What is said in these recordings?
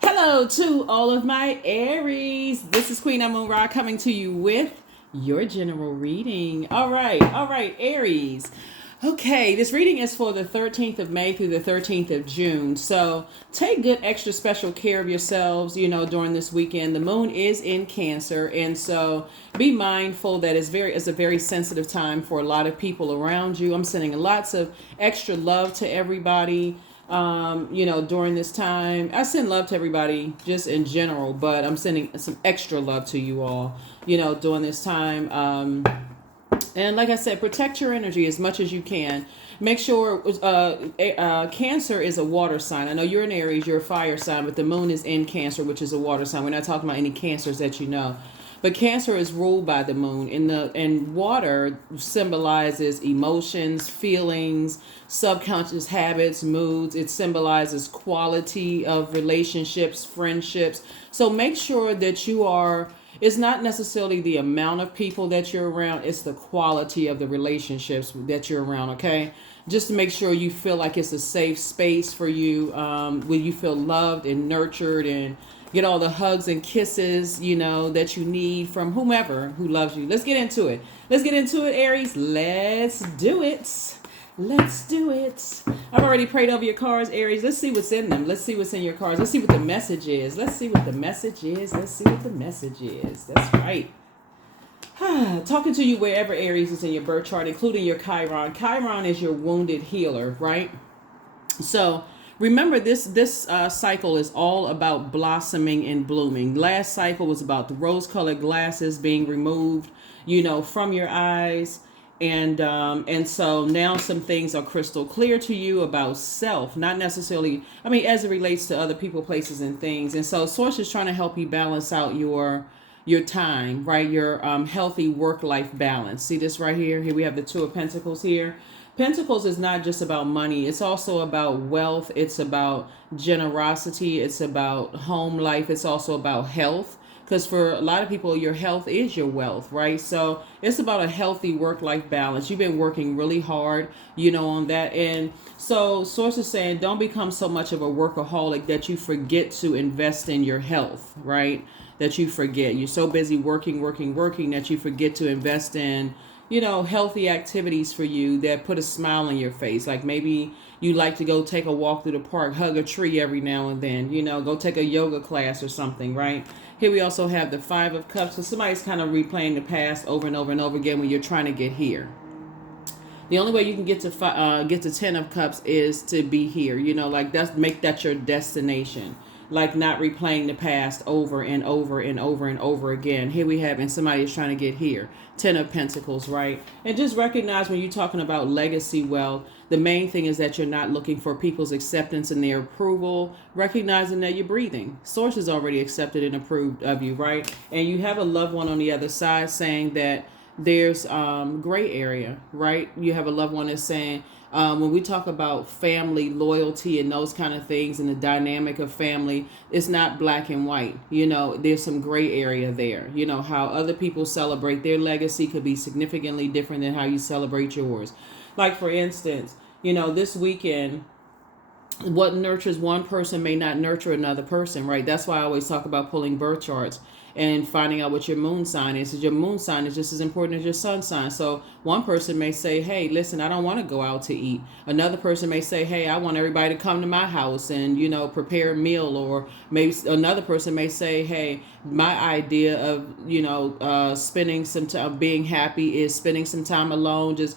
Hello to all of my Aries. This is Queen Amun Ra coming to you with your general reading. All right, Aries. Okay, this reading is for the 13th of May through the 13th of June. So take good extra special care of yourselves, during this weekend. The moon is in Cancer, and so be mindful that it's a very sensitive time for a lot of people around you. I'm sending lots of extra love to everybody during this time. I send love to everybody just in general, but I'm sending some extra love to you all, during this time. And like I said, protect your energy as much as you can. Make sure Cancer is a water sign. I know you're an Aries, you're a fire sign, but the moon is in Cancer, which is a water sign. We're not talking about any Cancers that you know. But Cancer is ruled by the moon. And water symbolizes emotions, feelings, subconscious habits, moods. It symbolizes quality of relationships, friendships. So make sure that it's not necessarily the amount of people that you're around, it's the quality of the relationships that you're around, okay? Just to make sure you feel like it's a safe space for you, where you feel loved and nurtured and get all the hugs and kisses, that you need from whomever who loves you. Let's get into it. Aries. Let's do it. Let's do it. I've already prayed over your cards, Aries. Let's see what's in them. Let's see what's in your cards. Let's see what the message is. That's right. Talking to you wherever Aries is in your birth chart, including your Chiron. Chiron is your wounded healer, right? So remember, this cycle is all about blossoming and blooming. Last cycle was about the rose-colored glasses being removed, from your eyes. And so now some things are crystal clear to you about self, not necessarily, as it relates to other people, places, and things. And so Source is trying to help you balance out your time, right? Your healthy work-life balance. See this right here? Here we have the Two of Pentacles here. Pentacles is not just about money. It's also about wealth. It's about generosity. It's about home life. It's also about health. Because for a lot of people, your health is your wealth, right? So it's about a healthy work-life balance. You've been working really hard, on that. And so Source is saying, don't become so much of a workaholic that you forget to invest in your health, right? That you forget. You're so busy working that you forget to invest in healthy activities for you that put a smile on your face. Like maybe you like to go take a walk through the park, hug a tree every now and then, go take a yoga class or something, right? Here we also have the Five of Cups. So somebody's kind of replaying the past over and over and over again when you're trying to get here. The only way you can get to Ten of Cups is to be here, make that your destination. Like not replaying the past over and over and over and over again. Here we have, and somebody is trying to get here. Ten of Pentacles, right? And just recognize when you're talking about legacy wealth, the main thing is that you're not looking for people's acceptance and their approval, recognizing that you're breathing. Source is already accepted and approved of you, right? And you have a loved one on the other side saying that there's gray area, right? You have a loved one that's saying, when we talk about family loyalty and those kind of things and the dynamic of family, it's not black and white. There's some gray area there. How other people celebrate their legacy could be significantly different than how you celebrate yours. Like, for instance, this weekend, what nurtures one person may not nurture another person, right? That's why I always talk about pulling birth charts and finding out what your moon sign is. Your moon sign is just as important as your sun sign. So one person may say, hey, listen, I don't want to go out to eat. Another person may say, hey, I want everybody to come to my house and, prepare a meal. Or maybe another person may say, hey, my idea of, spending some time being happy is spending some time alone, just,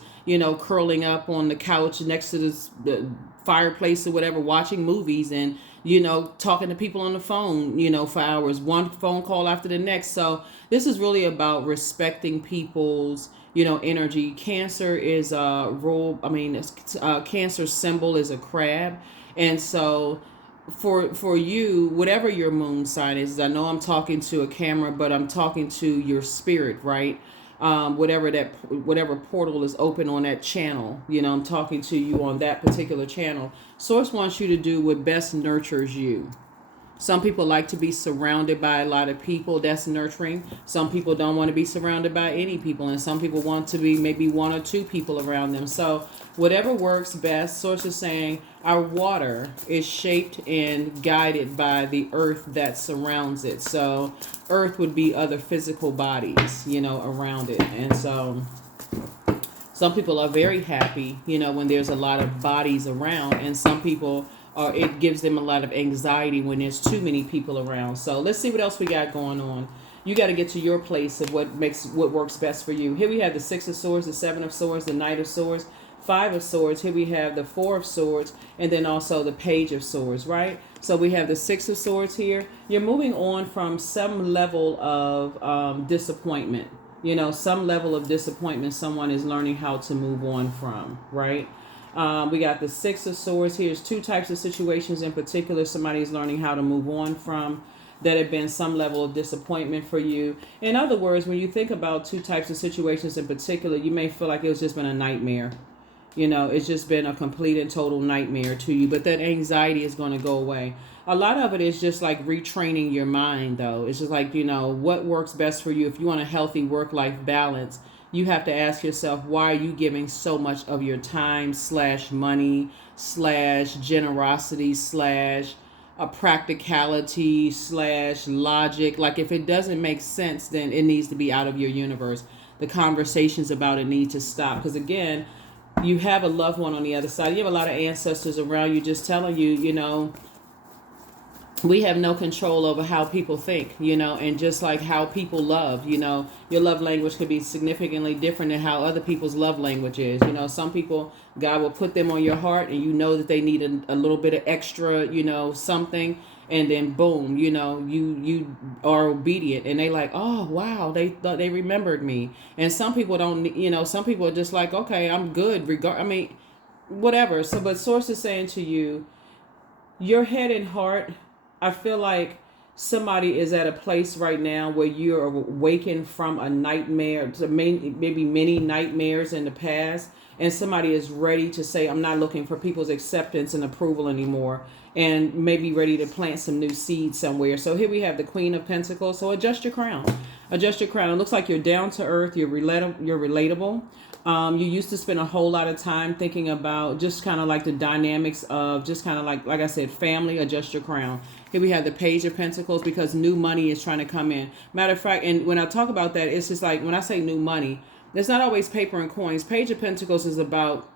curling up on the couch next to the fireplace or whatever, watching movies and talking to people on the phone for hours, one phone call after the next. So this is really about respecting people's energy. Cancer is Cancer's symbol is a crab. And so for you, whatever your moon sign is, I know I'm talking to a camera, but I'm talking to your spirit, right? Whatever portal is open on that channel, I'm talking to you on that particular channel. Source wants you to do what best nurtures you. Some people like to be surrounded by a lot of people. That's nurturing. Some people don't want to be surrounded by any people. And some people want to be maybe one or two people around them. So whatever works best. Source is saying our water is shaped and guided by the earth that surrounds it. So earth would be other physical bodies, around it. And so some people are very happy, when there's a lot of bodies around, and some people it gives them a lot of anxiety when there's too many people around. So let's see what else we got going on. You got to get to your place of what works best for you. Here we have the Six of Swords, the Seven of Swords, the Knight of Swords, Five of Swords. Here we have the Four of Swords, and then also the Page of Swords, right? So we have the Six of Swords here. You're moving on from some level of disappointment. Some level of disappointment someone is learning how to move on from, right? We got the Six of Swords. Here's two types of situations in particular somebody is learning how to move on from that have been some level of disappointment for you. In other words, when you think about two types of situations in particular, you may feel like it's just been a nightmare. It's just been a complete and total nightmare to you, but that anxiety is going to go away. A lot of it is just like retraining your mind, though. It's just like, what works best for you. If you want a healthy work-life balance, you have to ask yourself, why are you giving so much of your time / money / generosity / a practicality / logic? Like, if it doesn't make sense, then it needs to be out of your universe. The conversations about it need to stop. Because again, you have a loved one on the other side. You have a lot of ancestors around you just telling you, we have no control over how people think, and just like how people love, your love language could be significantly different than how other people's love language is. Some people, God will put them on your heart and that they need a little bit of extra, something. And then boom, you are obedient, and they like, oh wow, they remembered me. And some people don't, some people are just like, okay, I'm good. Whatever. So, but Source is saying to you, your head and heart, I feel like somebody is at a place right now where you're awakened from a nightmare, to maybe many nightmares in the past, and somebody is ready to say, I'm not looking for people's acceptance and approval anymore, and maybe ready to plant some new seeds somewhere. So here we have the Queen of Pentacles. So adjust your crown. Adjust your crown. It looks like you're down to earth. You're relatable. You used to spend a whole lot of time thinking about just kind of like the dynamics of just kind of like I said, family. Adjust your crown. Here we have the Page of Pentacles, because new money is trying to come in. Matter of fact, and when I talk about that, it's just like when I say new money, it's not always paper and coins. Page of Pentacles is about,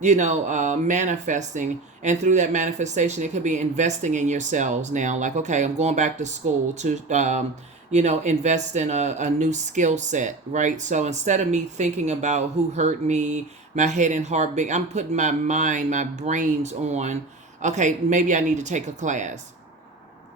manifesting, and through that manifestation, it could be investing in yourselves now. Like, okay, I'm going back to school to, invest in a new skill set, right? So instead of me thinking about who hurt me, my head and heart big, I'm putting my brains on, okay, maybe I need to take a class.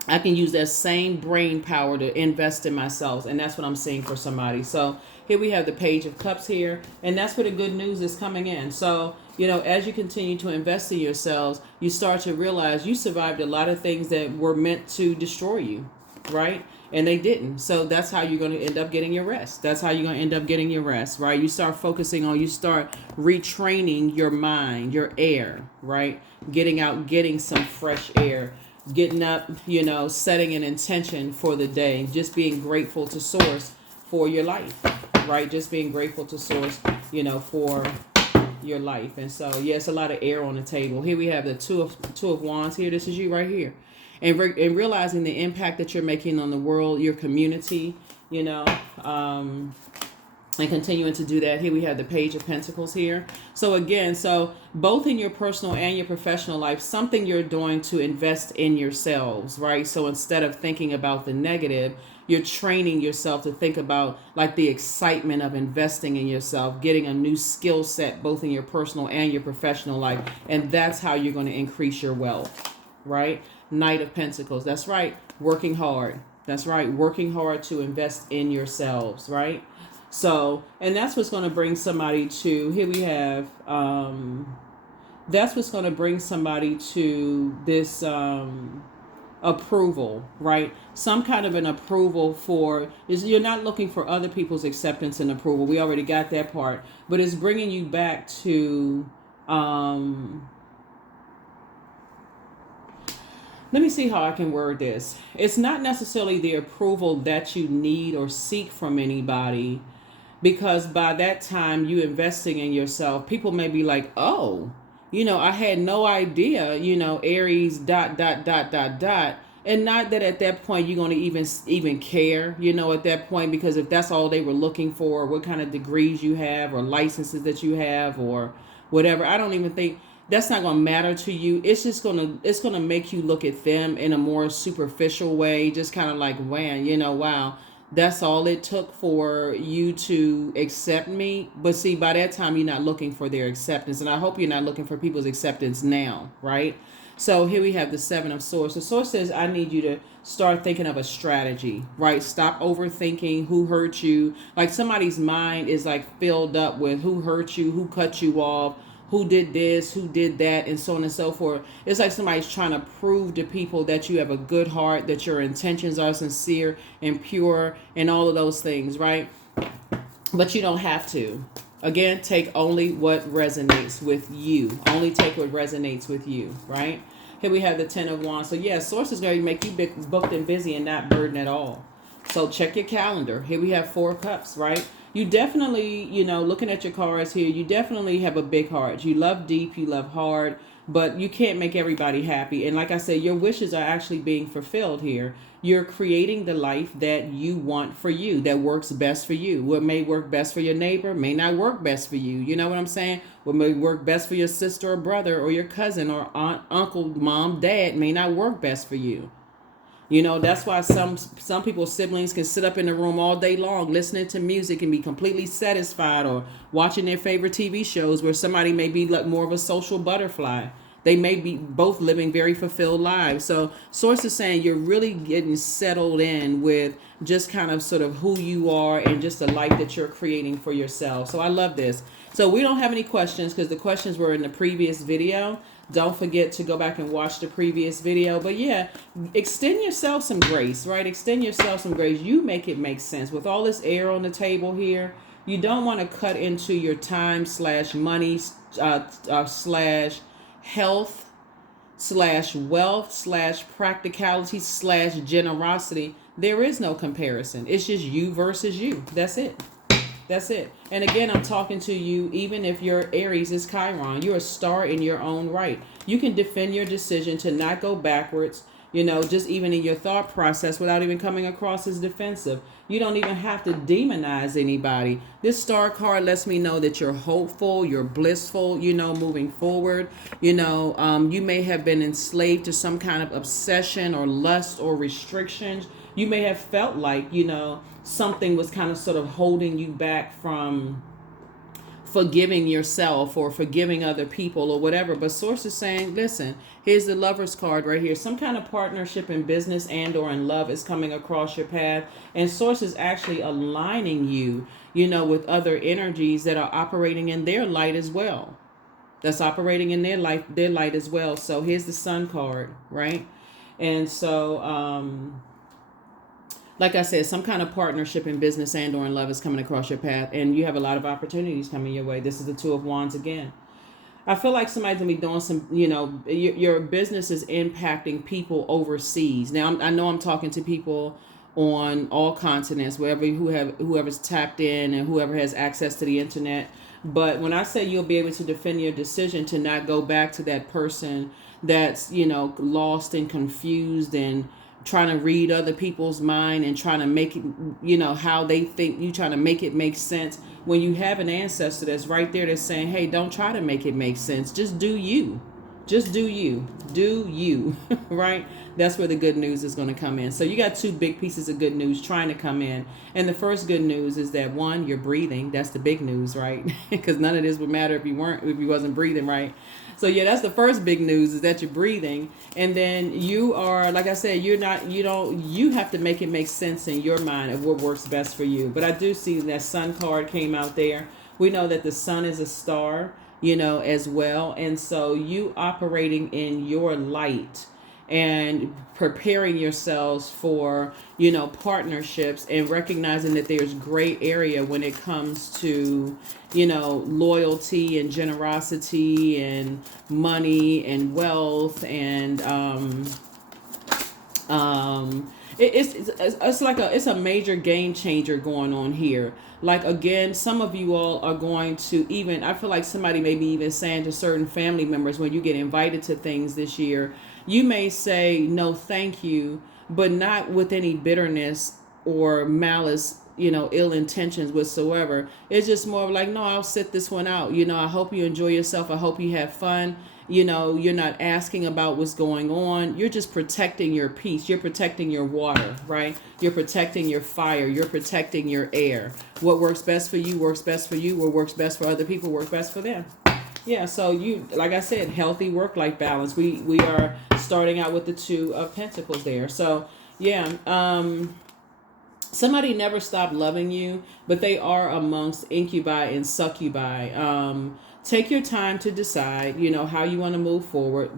I can use that same brain power to invest in myself. And that's what I'm seeing for somebody. So here we have the Page of Cups here. And that's where the good news is coming in. So, as you continue to invest in yourselves, you start to realize you survived a lot of things that were meant to destroy you, right? And they didn't. So that's how you're going to end up getting your rest. That's how you're going to end up getting your rest, right? You start you start retraining your mind, your air, right? Getting out, getting some fresh air. Getting up, setting an intention for the day, just being grateful to Source for your life, right? Just being grateful to Source, for your life. And so, yes, a lot of air on the table. Here we have the Two of Wands here. This is you right here. And realizing the impact that you're making on the world, your community, and continuing to do that. Here we have the Page of Pentacles here. So again, both in your personal and your professional life, something you're doing to invest in yourselves, right? So instead of thinking about the negative, you're training yourself to think about like the excitement of investing in yourself, getting a new skill set, both in your personal and your professional life. And that's how you're going to increase your wealth, right? Knight of Pentacles. That's right. Working hard. That's right. Working hard to invest in yourselves, right? So, and that's what's going to bring somebody to, here we have, that's what's going to bring somebody to this approval, right? Some kind of an approval you're not looking for other people's acceptance and approval. We already got that part, but it's bringing you back to, Let me see how I can word this. It's not necessarily the approval that you need or seek from anybody, because by that time you investing in yourself, people may be like, oh, I had no idea, Aries dot dot dot dot dot. And not that at that point you're going to even care, at that point, because if that's all they were looking for, what kind of degrees you have or licenses that you have or whatever, I don't even think that's not going to matter to you. It's just going to make you look at them in a more superficial way, just kind of like, wow, that's all it took for you to accept me. But see, by that time, you're not looking for their acceptance. And I hope you're not looking for people's acceptance now, right? So here we have the Seven of Swords. The Sword says, I need you to start thinking of a strategy, right? Stop overthinking who hurt you. Like somebody's mind is like filled up with who hurt you, who cut you off, who did this, who did that, and so on and so forth. It's like somebody's trying to prove to people that you have a good heart, that your intentions are sincere and pure, and all of those things, right? But you don't have to. Again, take only what resonates with you. Only take what resonates with you, right? Here we have the Ten of Wands. So yeah, Source is going to make you booked and busy and not burdened at all. So check your calendar. Here we have Four of Cups, right? You definitely, looking at your cards here, you definitely have a big heart. You love deep, you love hard, but you can't make everybody happy. And like I said, your wishes are actually being fulfilled here. You're creating the life that you want for you, that works best for you. What may work best for your neighbor may not work best for you. You know what I'm saying? What may work best for your sister or brother or your cousin or aunt, uncle, mom, dad may not work best for you. That's why some people's siblings can sit up in the room all day long listening to music and be completely satisfied, or watching their favorite TV shows, where somebody may be like more of a social butterfly. They may be both living very fulfilled lives. So Source is saying you're really getting settled in with just kind of sort of who you are and just the life that you're creating for yourself. So I love this. So we don't have any questions because the questions were in the previous video. Don't forget to go back and watch the previous video. But yeah, extend yourself some grace, right? Extend yourself some grace. You make it make sense. With all this air on the table here, you don't want to cut into your time / money / health / wealth / practicality / generosity. There is no comparison. It's just you versus you. That's it. That's it. And again, I'm talking to you, even if your Aries is Chiron, you're a star in your own right. You can defend your decision to not go backwards, just even in your thought process without even coming across as defensive. You don't even have to demonize anybody. This star card lets me know that you're hopeful, you're blissful, moving forward. You may have been enslaved to some kind of obsession or lust or restrictions. You may have felt like, something was kind of sort of holding you back from forgiving yourself or forgiving other people or whatever. But Source is saying, listen, here's the Lover's card right here. Some kind of partnership in business and or in love is coming across your path. And Source is actually aligning you, with other energies that are operating in their light as well. That's operating in their light as well. So here's the Sun card, right? And so, like I said, some kind of partnership in business and or in love is coming across your path, and you have a lot of opportunities coming your way. This is the Two of Wands again. I feel like somebody's going to be doing some, your business is impacting people overseas. Now, I know I'm talking to people on all continents, whoever's tapped in and whoever has access to the internet. But when I say you'll be able to defend your decision to not go back to that person that's, lost and confused and trying to read other people's mind and trying to make it, how they think, you trying to make it make sense, when you have an ancestor that's right there that's saying, hey, don't try to make it make sense. Just do you. Just do you. Do you. Right? That's where the good news is going to come in. So you got two big pieces of good news trying to come in. And the first good news is that, one, you're breathing. That's the big news, right? Because none of this would matter if you wasn't breathing, right? So yeah, that's the first big news, is that you're breathing. And then you are, like I said, you have to make it make sense in your mind of what works best for you. But I do see that Sun card came out there. We know that the sun is a star, as well. And so you operating in your light and preparing yourselves for, partnerships, and recognizing that there's gray area when it comes to, loyalty and generosity and money and wealth and It's a major game changer going on here. Like, again, some of you all are going to, even, I feel like somebody may be even saying to certain family members, when you get invited to things this year, you may say no thank you, but not with any bitterness or malice, ill intentions whatsoever. It's just more of like, no, I'll sit this one out. I hope you enjoy yourself. I hope you have fun. You're not asking about what's going on. You're just protecting your peace. You're protecting your water, right? You're protecting your fire. You're protecting your air. What works best for you works best for you. What works best for other people works best for them. Yeah, so you, like I said, healthy work-life balance. We are starting out with the Two of Pentacles there. So, yeah, somebody never stopped loving you, but they are amongst incubi and succubi. Take your time to decide, how you want to move forward.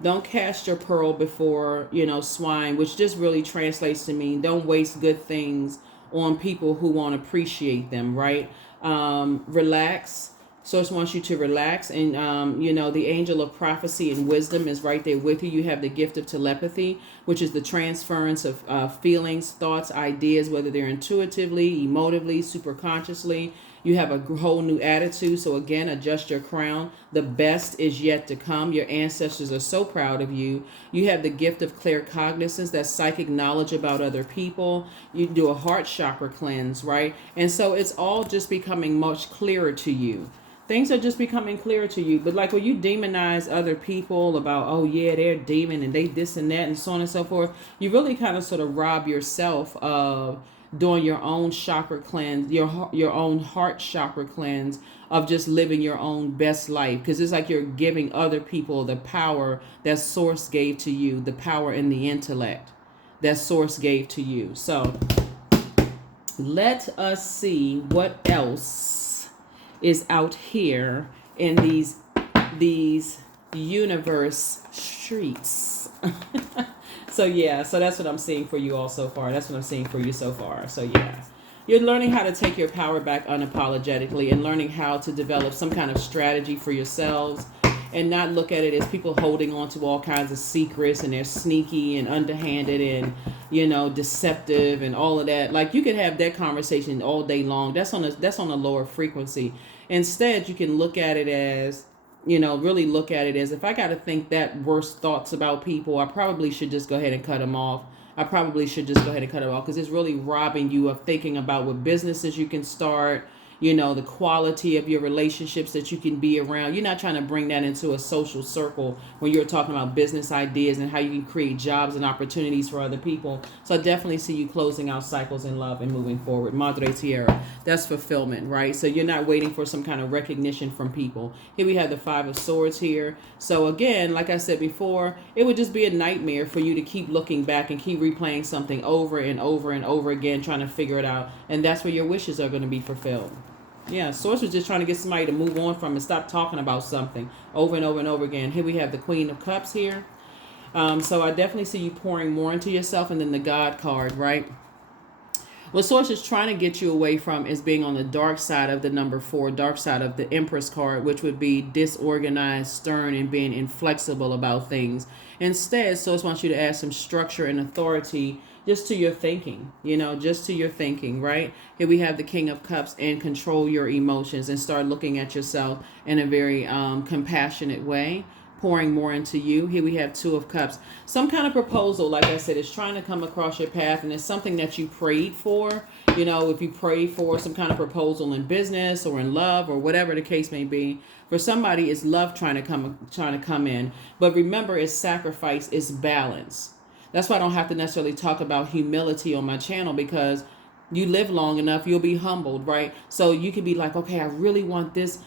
Don't cast your pearl before, swine, which just really translates to mean don't waste good things on people who won't appreciate them, right? Relax. Source wants you to relax. And, the angel of prophecy and wisdom is right there with you. You have the gift of telepathy, which is the transference of feelings, thoughts, ideas, whether they're intuitively, emotively, superconsciously. You have a whole new attitude. So again, adjust your crown. The best is yet to come. Your ancestors are so proud of you. You have the gift of claircognizance, that's psychic knowledge about other people. You do a heart chakra cleanse, right? And so it's all just becoming much clearer to you. Things are just becoming clearer to you. But like when you demonize other people about, oh yeah, they're a demon and they this and that and so on and so forth, you really kind of sort of rob yourself of doing your own chakra cleanse, your own heart chakra cleanse, of just living your own best life. Because it's like you're giving other people the power that source gave to you, the power and the intellect that source gave to you. So let us see what else is out here in these universe streets. So yeah, so that's what I'm seeing for you all so far. That's what I'm seeing for you so far. So yeah, you're learning how to take your power back unapologetically and learning how to develop some kind of strategy for yourselves and not look at it as people holding on to all kinds of secrets and they're sneaky and underhanded and, deceptive and all of that. Like, you can have that conversation all day long. That's on a lower frequency. Instead, you can look at it as, really look at it as, if I got to think that worst thoughts about people, I probably should just go ahead and cut them off. I probably should just go ahead and cut it off, because it's really robbing you of thinking about what businesses you can start, the quality of your relationships that you can be around. You're not trying to bring that into a social circle when you're talking about business ideas and how you can create jobs and opportunities for other people. So I definitely see you closing out cycles in love and moving forward. Madre Tierra, that's fulfillment, right? So you're not waiting for some kind of recognition from people. Here we have the Five of Swords here. So again, like I said before, it would just be a nightmare for you to keep looking back and keep replaying something over and over and over again, trying to figure it out. And that's where your wishes are going to be fulfilled. Yeah, Source was just trying to get somebody to move on from and stop talking about something over and over and over again. Here we have the Queen of Cups here. So I definitely see you pouring more into yourself. And then the God card, right? What Source is trying to get you away from is being on the dark side of the number 4, dark side of the Empress card, which would be disorganized, stern, and being inflexible about things. Instead, Source wants you to add some structure and authority just to your thinking, just to your thinking, right? Here we have the King of Cups, and control your emotions and start looking at yourself in a very compassionate way, pouring more into you. Here we have Two of Cups. Some kind of proposal, like I said, is trying to come across your path, and it's something that you prayed for. If you prayed for some kind of proposal in business or in love or whatever the case may be, for somebody, it's love trying to come in. But remember, it's sacrifice, it's balance. That's why I don't have to necessarily talk about humility on my channel, because you live long enough, you'll be humbled, right? So you could be like, okay, I really want this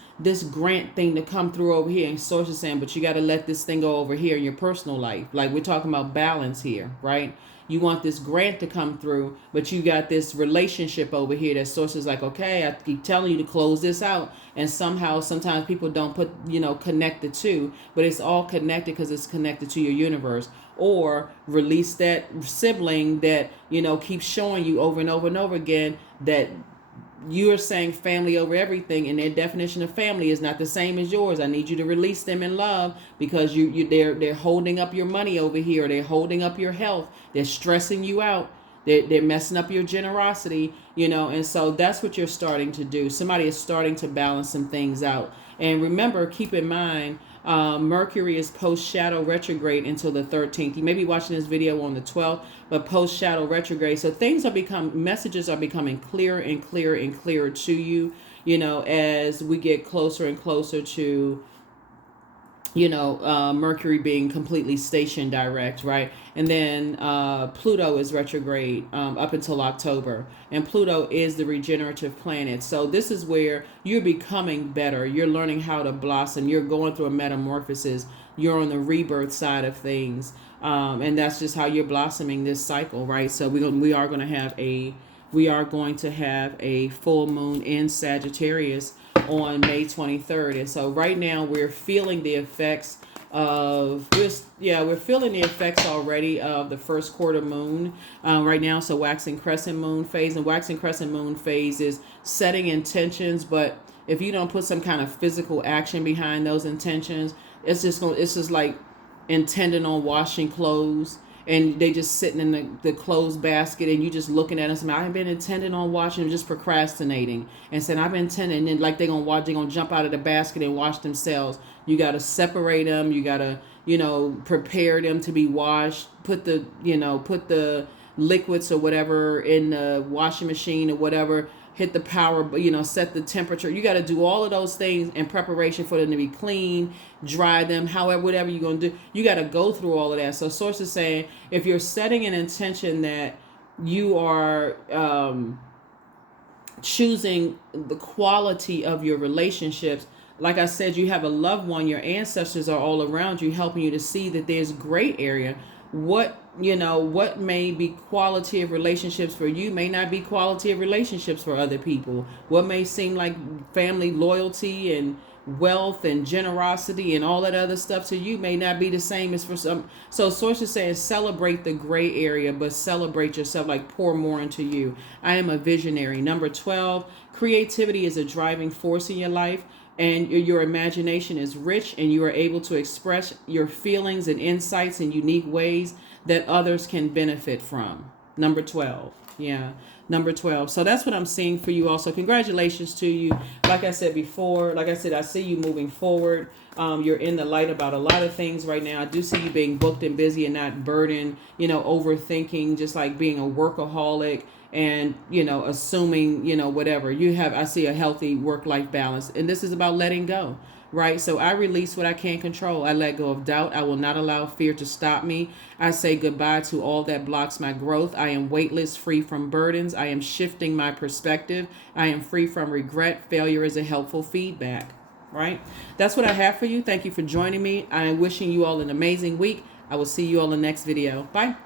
grant thing to come through over here. And Source is saying, but you got to let this thing go over here in your personal life. Like, we're talking about balance here, right? You want this grant to come through, but you got this relationship over here that Source is like, okay, I keep telling you to close this out. And somehow, sometimes people don't connect the two, but it's all connected because it's connected to your universe. Or release that sibling that, keeps showing you over and over and over again that you are saying family over everything, and their definition of family is not the same as yours. I need you to release them in love, because they're holding up your money over here. They're holding up your health. They're stressing you out. They're messing up your generosity, and so that's what you're starting to do. Somebody is starting to balance some things out. And remember, keep in mind, Mercury is post shadow retrograde until the 13th. You may be watching this video on the 12th, but post shadow retrograde. So messages are becoming clearer and clearer and clearer to you, as we get closer and closer to, Mercury being completely station direct, right? And then Pluto is retrograde up until October. And Pluto is the regenerative planet. So this is where you're becoming better. You're learning how to blossom. You're going through a metamorphosis. You're on the rebirth side of things. And that's just how you're blossoming this cycle, right? So we are going to have a full moon in Sagittarius on May 23rd. And so right now we're feeling the effects already of the first quarter moon right now. So waxing crescent moon phase, and waxing crescent moon phase is setting intentions, but if you don't put some kind of physical action behind those intentions, it's just like intending on washing clothes, and they just sitting in the clothes basket, and you just looking at them saying, I've been intending on washing them, just procrastinating, and saying I've been intending, and then like they're gonna jump out of the basket and wash themselves. You got to separate them. You got to prepare them to be washed. Put the liquids or whatever in the washing machine or whatever. Hit the power, set the temperature. You got to do all of those things in preparation for them to be clean, dry them, however, whatever you're going to do. You got to go through all of that. So Source is saying, if you're setting an intention that you are choosing the quality of your relationships, like I said, you have a loved one, your ancestors are all around you, helping you to see that there's gray area. What may be quality of relationships for you may not be quality of relationships for other people. What may seem like family loyalty and wealth and generosity and all that other stuff to you may not be the same as for some. So Source is saying, celebrate the gray area, but celebrate yourself, like pour more into you. I am a visionary. Number 12, creativity is a driving force in your life. And your imagination is rich, and you are able to express your feelings and insights in unique ways that others can benefit from. Number 12. Yeah. Number 12. So that's what I'm seeing for you also. Congratulations to you. Like I said before, I see you moving forward. You're in the light about a lot of things right now. I do see you being booked and busy and not burdened, overthinking, just like being a workaholic. And, assuming, whatever you have, I see a healthy work-life balance. And this is about letting go, right? So I release what I can't control. I let go of doubt. I will not allow fear to stop me. I say goodbye to all that blocks my growth. I am weightless, free from burdens. I am shifting my perspective. I am free from regret. Failure is a helpful feedback, right? That's what I have for you. Thank you for joining me. I am wishing you all an amazing week. I will see you all in the next video. Bye.